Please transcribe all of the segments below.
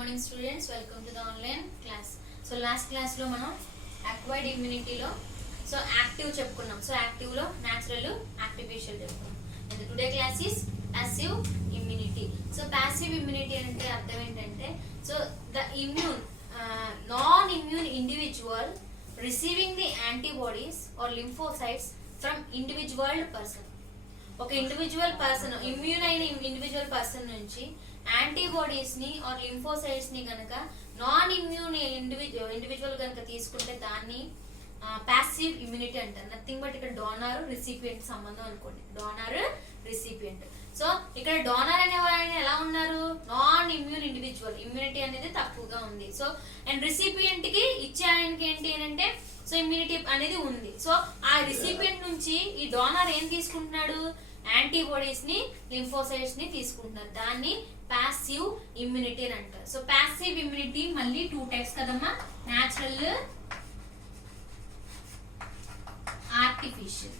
Morning students, welcome to the online class. So last క్లాస్లో మనం acquired ఇమ్యూనిటీలో so active చెప్పుకున్నాం. సో యాక్టివ్లో న్యాచురల్, ఆర్టిఫిషియల్ చెప్పుకున్నాం. And today class is passive immunity. So passive immunity అంటే అర్థం ఏంటంటే, so the immune non immune individual receiving the antibodies or lymphocytes from individual person. ఒక ఇండివిజువల్ పర్సన్, ఇమ్యూన్ అయిన individual person నుంచి antibodies ని or lymphocytes ని కనుక non immune individual కనుక తీసుకుంటే దాన్ని ప్యాసివ్ ఇమ్యూనిటీ అంటారు. నథింగ్ బట్ ఇక్కడ డోనర్ రిసిపియంట్ సంబంధం అనుకోండి. Donor recipient. సో ఇక్కడ డోనర్ అనే వాళ్ళు ఎలా ఉన్నారు? నాన్ ఇమ్యూన్ ఇండివిజువల్, ఇమ్యూనిటీ అనేది తక్కువగా ఉంది. సో అండ్ రిసిపియంట్ కి ఇచ్చే ఆయనకి ఏంటి అంటే సో ఇమ్యూనిటీ అనేది ఉంది. సో ఆ రిసిపియంట్ నుంచి ఈ డోనర్ ఏం తీసుకుంటున్నాడు? యాంటీబాడీస్ ని, లింఫోసైట్స్ ని తీసుకుంటున్నారు. దాన్ని ప్యాసివ్ ఇమ్యూనిటీ అని అంటారు. సో ప్యాసివ్ ఇమ్యూనిటీ మళ్ళీ 2 టైప్స్ కదమ్మా, natural, artificial.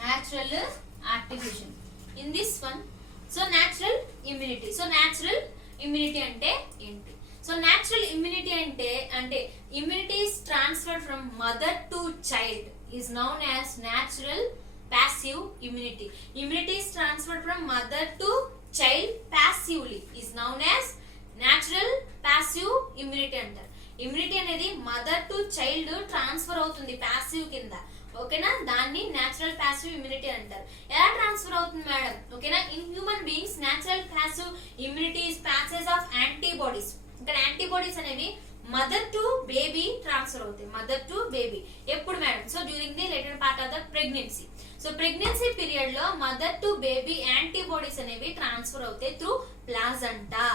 Natural, artificial. In this one so natural immunity. So natural immunity అంటే ఏంటి? సో న్యాచురల్ ఇమ్యూనిటీ అంటే immunity is transferred from mother to child is known as natural passive immunity. Immunity is transferred from mother to child passively is known as natural passive immunity అంటారు. Immunity అనేది mother to child transfer అవుతుంది passive కింద. ఓకేనా? దాన్ని natural passive immunity అంటారు. ఎలా transfer అవుతుంది madam? ఓకేనా? In human beings natural passive immunity is passage of antibodies. ఇక్కడ యాంటీబాడీస్ అనేవి మదర్ టు బేబీ ట్రాన్స్ఫర్ అవుతాయి. మదర్ టు బేబీ ఎప్పుడు madam? So during the later part of the pregnancy. So pregnancy period లో mother to baby antibodies అనేవి transfer అవుతాయి through placenta.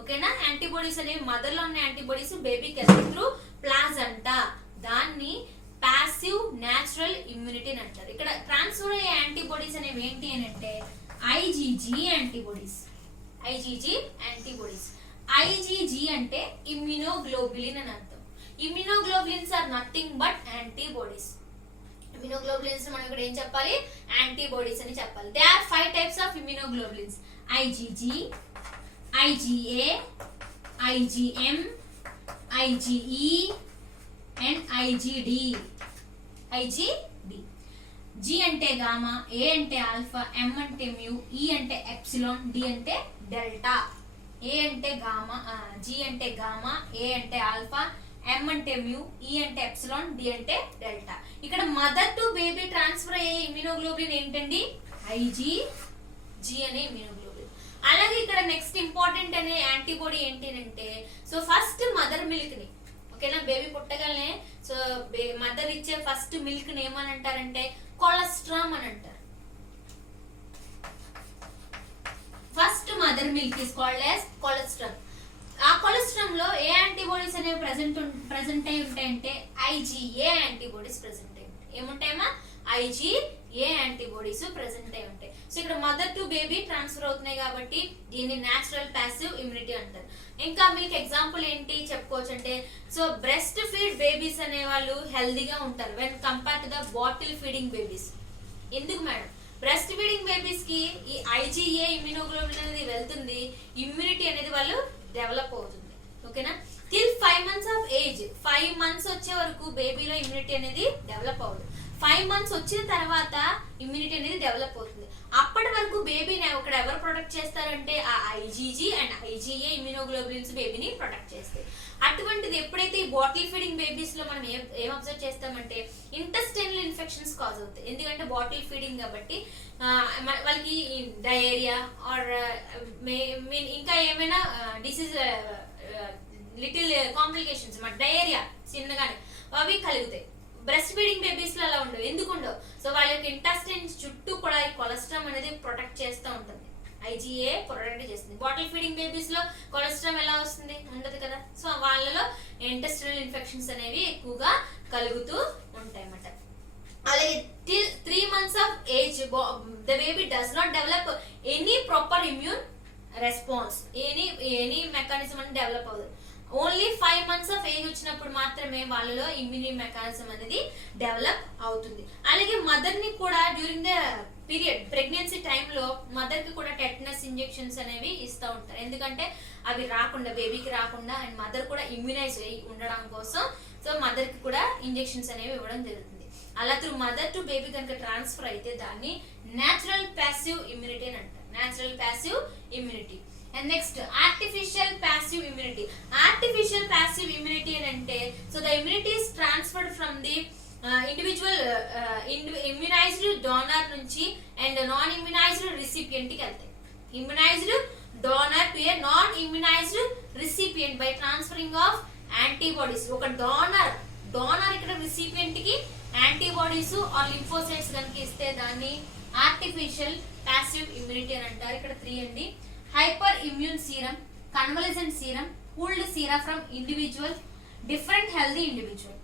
ఓకేనా? Antibodies అనేవి mother లో ఉన్న యాంటీబాడీస్ బేబీకి వెళ్తాయి త్రూ ప్లాజంటా. దాన్ని పాసివ్ న్యాచురల్ ఇమ్యూనిటీ అని అంటారు. ఇక్కడ ట్రాన్స్ఫర్ అయ్యే యాంటీబాడీస్ అనేవి ఏంటి అని అంటే IgG antibodies. IgG antibodies. IgG అంటే ఇమ్యూనోగ్లోబులిన్ అని అర్థం. Immunoglobulins are nothing but antibodies. Immunoglobulins మనం ఇక్కడ ఏం చెప్పాలి? యాంటీబాడీస్ అని చెప్పాలి. There are 5 types of immunoglobulins. IgG, IgA, IgM, IgE and IgD. IgD. G అంటే గామా, ఏ అంటే ఆల్ఫా, ఎం అంటే మ్యూ, ఈ అంటే ఎప్సిలాన్, డి అంటే డెల్టా. ఏ అంటే గామా, జీ అంటే గామా, ఏ అంటే ఆల్ఫా, ఎం అంటే మ్యూ, ఈ అంటే ఎప్సిలాన్, డి అంటే డెల్టా. ఇక్కడ మదర్ టు బేబీ ట్రాన్స్ఫర్ అయ్యే ఇమ్యూనోగ్లోబులిన్ ఏంటండి? ఐజీజీ అనే ఇమ్యూనోగ్లోబులిన్. అలాగే ఇక్కడ నెక్స్ట్ ఇంపార్టెంట్ అనే యాంటీబాడీ ఏంటి అంటే సో ఫస్ట్ మదర్ మిల్క్ ని, ఓకేనా, బేబీ పుట్టగలనే సో మదర్ ఇచ్చే ఫస్ట్ మిల్క్ ని ఏమని అంటారంటే కొలెస్ట్రామ్ అని అంటారు. First mother milk is called as colostrum. ఆ కొలెస్ట్రామ్ లో ఏ యాంటీబాడీస్ అనేవి ప్రెసెంట్ అయి ఉంటాయంటే ఐజీఏ యాంటీబాడీస్ ప్రెసెంట్ అయి ఉంటాయి. ఏముంటాయమ్మా? ఐజీఏ యాంటీబాడీస్ ప్రెసెంట్ అయి ఉంటాయి. సో ఇక్కడ మదర్ టు బేబీ ట్రాన్స్ఫర్ అవుతున్నాయి కాబట్టి దీన్ని న్యాచురల్ పాసివ్ ఇమ్యూనిటీ అంటారు. ఇంకా మీకు ఎగ్జాంపుల్ ఏంటి చెప్పుకోవచ్చు అంటే సో బ్రెస్ట్ ఫీడ్ బేబీస్ అనే వాళ్ళు హెల్దీగా ఉంటారు when compare to the bottle feeding babies. ఎందుకు మేడం? బ్రెస్ట్ ఫీడింగ్ బేబీస్ కి ఈ ఐజీఏ ఇమ్యూనోగ్లోబులిన్ అనేది వెళ్తుంది, ఇమ్యూనిటీ అనేది వాళ్ళు డెవలప్ అవుతుంది. ఓకేనా? Till 5 months of age, 5 months వచ్చే వరకు బేబీలో ఇమ్యూనిటీ అనేది డెవలప్ అవుతుంది. 5 months వచ్చిన తర్వాత ఇమ్యూనిటీ అనేది డెవలప్ అవుతుంది. అప్పటి వరకు బేబీని ఇక్కడ ఎవరు ప్రొటెక్ట్ చేస్తారంటే ఆ ఐజీజీ అండ్ ఐజీఏ ఇమ్యూనోగ్లోబులిన్స్ బేబీని ప్రొటెక్ట్ చేస్తాయి. అటువంటిది ఎప్పుడైతే ఈ బాటిల్ ఫీడింగ్ బేబీస్ లో మనం ఏం అబ్జర్వ్ చేస్తామంటే ఇంటెస్టైనల్ ఇన్ఫెక్షన్స్ కాజ్ అవుతాయి. ఎందుకంటే బాటిల్ ఫీడింగ్ కాబట్టి వాళ్ళకి డయేరియా ఆర్ ఇంకా ఏమైనా డిసీజ్ లిటిల్ కాంప్లికేషన్స్ డయేరియా చిన్నగానే అవి కలుగుతాయి. బ్రెస్ట్ ఫీడింగ్ బేబీస్ లో అలా ఉండవు. ఎందుకు ఉండవు? సో వాళ్ళ యొక్క ఇంటెస్టైన్స్ చుట్టూ కూడా ఈ కొలెస్ట్రామ్ అనేది ప్రొటెక్ట్ చేస్తూ ఉంటుంది. ఐజీఏ ప్రొటెక్ట్ చేస్తుంది. బాటిల్ ఫీడింగ్ బేబీస్ లో కొలెస్ట్రామ్ ఎలా వస్తుంది? ఉండదు కదా. సో వాళ్ళలో ఇంటెస్టైనల్ ఇన్ఫెక్షన్స్ అనేవి ఎక్కువగా కలుగుతూ ఉంటాయి అన్నమాట. అలాగే till 3 months of age the baby does not develop any proper immune response. Any mechanism అని డెవలప్ అవ్వదు. ఓన్లీ 5 months ఆఫ్ ఏజ్ వచ్చినప్పుడు మాత్రమే వాళ్ళలో ఇమ్యూనిటీ మెకానిజం అనేది డెవలప్ అవుతుంది. అలాగే మదర్ ని కూడా డ్యూరింగ్ ద పీరియడ్ ప్రెగ్నెన్సీ టైంలో మదర్ కి కూడా టెటనస్ ఇంజెక్షన్స్ అనేవి ఇస్తూ ఉంటారు. ఎందుకంటే అవి రాకుండా, బేబీకి రాకుండా, అండ్ మదర్ కూడా ఇమ్యునైజ్ అయ్యి ఉండడం కోసం సో మదర్ కి కూడా ఇంజెక్షన్స్ అనేవి ఇవ్వడం జరుగుతుంది. అలా త్రూ మదర్ టు బేబీ కనుక ట్రాన్స్ఫర్ అయితే దాన్ని న్యాచురల్ ప్యాసివ్ ఇమ్యూనిటీ అని అంటారు. Natural passive immunity. And next artificial passive immunity. Artificial passive immunity అని అంటే so the immunity is transferred from the individual immunized donor నుంచి అండ్ నాన్ ఇమ్యునైజ్డ్ రిసిపియంట్ కి వెళ్తాయి. Immunized donor to a non immunized recipient by transferring of antibodies. ఒక donor ఇక్కడ recipient కి antibodies or lymphocytes కనుక ఇస్తే దాన్ని ఆర్టిఫిషియల్ ప్యాసివ్ ఇమ్యూనిటీ అని అంటారు. ఇక్కడ 3 అండి. Hyper immune serum, convalescent serum, pooled sera from individual, different healthy individual.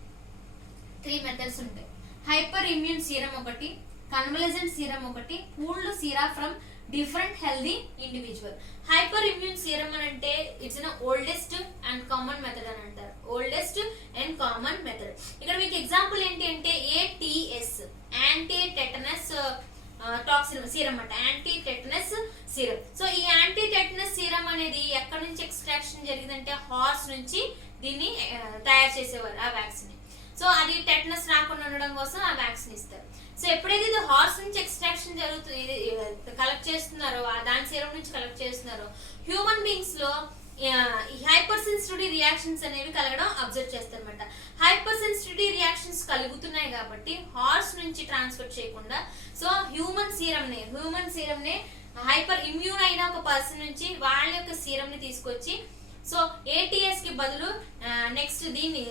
3 methods ఉంటాయి. హైపర్ ఇమ్యూన్ సీరం ఒకటి, కన్వలసెంట్ సీరం ఒకటి, pooled sera from different healthy individual. Hyper immune serum అని అంటే it's an oldest and common method అని అంటారు. Oldest and common method. ఇక్కడ మీకు example ఏంటి అంటే ATS, anti tetanus toxin serum అంట, యాంటీ టెటనస్ సీరం. సో ఈ యాంటీ టెటనస్ సీరం అనేది ఎక్కడి నుంచి ఎక్స్ట్రాక్షన్ జరిగిందంటే హార్స్ నుంచి దీన్ని తయారు చేసేవారు ఆ వ్యాక్సిన్. సో అది టెటనస్ రాకుండా ఉండడం కోసం ఆ వ్యాక్సిన్ ఇస్తారు. సో ఎప్పుడైతే ఇది హార్స్ నుంచి ఎక్స్ట్రాక్షన్ జరుగుతుంది, కలెక్ట్ చేస్తున్నారో, దాని సీరం నుంచి కలెక్ట్ చేస్తున్నారో, హ్యూమన్ బీయింగ్స్ లో హైపర్ సెన్సిటివిటీ రియాక్షన్స్ అనేవి కలగడం అబ్జర్వ్ చేస్తారన్నమాట. హైపర్ సెన్సిటివిటీ రియాక్షన్స్ కలుగుతున్నాయి కాబట్టి హార్స్ నుంచి ట్రాన్స్ఫర్ చేయకుండా సో హ్యూమన్ సీరం నే హైపర్ ఇమ్యూన్ అయిన ఒక పర్సన్ నుంచి వాళ్ళ యొక్క సీరం ని తీసుకొచ్చి సో ATS కి బదులు నెక్స్ట్ దీన్ని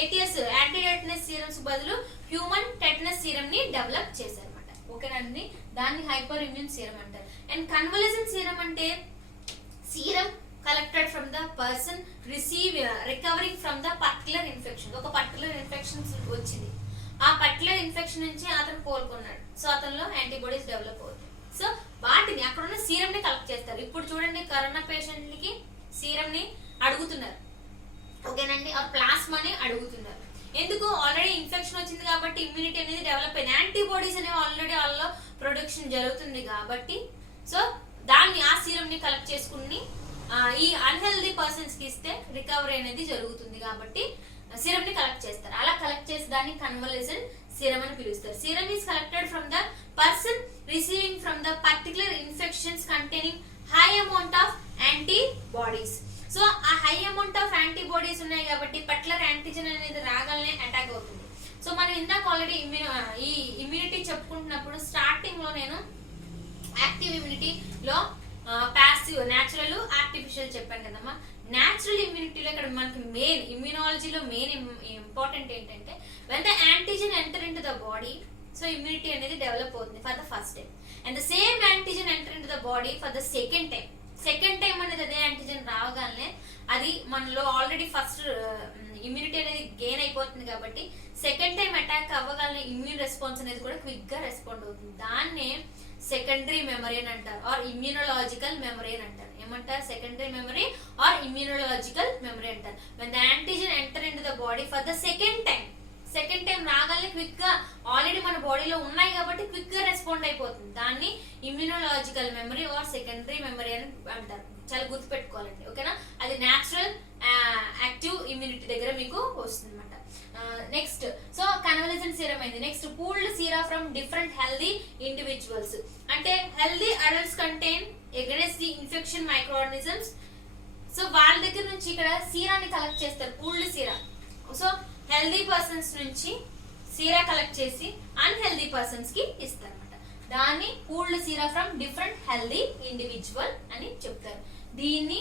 ATS యాంటీ టెటనస్ సీరమ్స్ బదులు హ్యూమన్ టెటనస్ సీరం ని డెవలప్ చేశారన్నమాట. ఓకేనండి, దాన్ని హైపర్ ఇమ్యూన్ సీరం అంటారు. అండ్ కన్వలసెంట్ సీరం అంటే serum collected from the person recovering from the particular infection. ఒక పర్టికులర్ ఇన్ఫెక్షన్ వచ్చింది, ఆ పర్టికులర్ ఇన్ఫెక్షన్ నుంచి అతను కోలుకున్నాడు, సో అతనిలో యాంటీబాడీస్ డెవలప్ అవుతాయి. సో వాటిని అక్కడ ఉన్న సీరం ని కలెక్ట్ చేస్తారు. ఇప్పుడు చూడండి, కరోనా పేషెంట్లకి సీరం ని అడుగుతున్నారు, ఓకేనండి, ఆ ప్లాస్మాని అడుగుతున్నారు. ఎందుకు? ఆల్రెడీ ఇన్ఫెక్షన్ వచ్చింది కాబట్టి ఇమ్యూనిటీ అనేది డెవలప్ అయింది, యాంటీబాడీస్ అనేవి ఆల్రెడీ వాళ్ళలో ప్రొడక్షన్ జరుగుతుంది కాబట్టి సో దాన్ని ఆ సీరం ని కలెక్ట్ చేసుకుని ఈ అన్హెల్దీ పర్సన్స్ కి ఇస్తే రికవరీ అనేది జరుగుతుంది కాబట్టి సీరం ని కలెక్ట్ చేస్తారు. అలా కలెక్ట్ చేసి దాన్ని కన్వలసెంట్ సీరం అని పిలుస్తారు. Serum is collected from the person receiving from the particular infections containing high amount of antibodies. So ఆ హై అమౌంట్ ఆఫ్ యాంటీబాడీస్ ఉన్నాయి కాబట్టి పర్టికులర్ యాంటీజెన్ అనేది రాగానే అటాక్ అవుతుంది. సో మనం ఇందాక ఆల్రెడీ ఈ ఇమ్యూనిటీ చెప్పుకుంటున్నప్పుడు స్టార్టింగ్ లో నేను యాక్టివ్ ఇమ్యూనిటీలో ప్యాసివ్, న్యాచురల్, ఆర్టిఫిషియల్ చెప్పాను కదమ్మా. న్యాచురల్ ఇమ్యూనిటీలో ఇక్కడ మనకి మెయిన్ ఇమ్యూనాలజీలో మెయిన్ ఇంపార్టెంట్ ఏంటంటే when the antigen enter into the body so immunity అనేది డెవలప్ అవుతుంది for the first time, and the same antigen enter into the body for the second time అనేది అదే antigen రావగానే అది మనలో already first immunity అనేది gain అయిపోతుంది కాబట్టి second time attack అవ్వగానే ఇమ్యూన్ రెస్పాన్స్ అనేది కూడా క్విక్ గా రెస్పాండ్ అవుతుంది. దాన్నే సెకండరీ మెమరీ అని అంటారు ఆర్ ఇమ్యూనలాజికల్ మెమరీ అని అంటారు. ఏమంటారు? Secondary memory or immunological memory అంటారు. When the antigen enter into the body for the second time రాగానే క్విక్ గా ఆల్రెడీ మన బాడీలో ఉన్నాయి కాబట్టి క్విక్ గా రెస్పాండ్ అయిపోతుంది. దాన్ని immunological memory or secondary memory అని అంటారు. చాలా గుర్తుపెట్టుకోవాలండి, ఓకేనా? అది న్యాచురల్ యాక్టివ్ ఇమ్యూనిటీ దగ్గర మీకు వస్తుంది అనమాట. నెక్స్ట్ సో కన్వలసెంట్ సీరం అయింది. Next pooled sera from different healthy individuals అంటే healthy adults contain against the infection microorganisms. So వాళ్ళ దగ్గర నుంచి ఇక్కడ సీరాని కలెక్ట్ చేస్తారు, pooled sera. So healthy persons నుంచి సీరా కలెక్ట్ చేసి అన్హెల్దీ పర్సన్స్ కి ఇస్తారు అనమాట. దాన్ని pooled sera from different healthy individual అని చెప్తారు. దీన్ని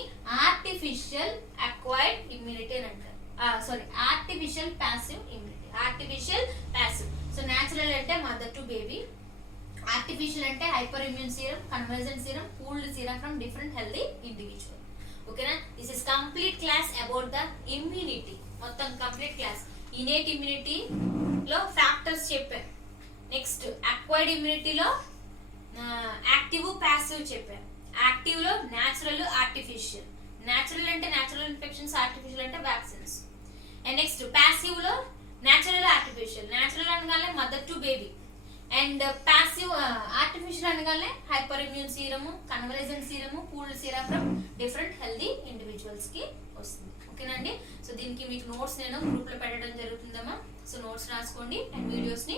ఆర్టిఫిషియల్ అక్వైర్డ్ ఇమ్యూనిటీ అని అంటారు. Artificial passive immunity. Artificial passive. So natural అంటే మదర్ టు బేబీ, ఆర్టిఫిషియల్ అంటే hyper immune serum, convalescent serum, pooled serum from different healthy individual. ఓకేనా? This is complete class about the immunity. మొత్తం complete class. Innate immunity లో factors చెప్పాను. Next acquired ఇమ్యూనిటీలో active, passive చెప్పాను. Active లో natural, artificial. Natural అంటే natural infections, artificial అంటే vaccines. And next passive లో న్యాచురల్, ఆర్టిఫిషియల్. న్యాచురల్ అనగానే mother to baby, and passive artificial అనగానే hyper immune serum, convalescent serum, pooled serum from different healthy individuals కి వస్తుంది. ఓకేనండి. So దీనికి మీకు నోట్స్ నేను గ్రూప్ లో పెట్టడం జరుగుతుందమ్మా. సో నోట్స్ రాసుకోండి అండ్ వీడియోస్ ని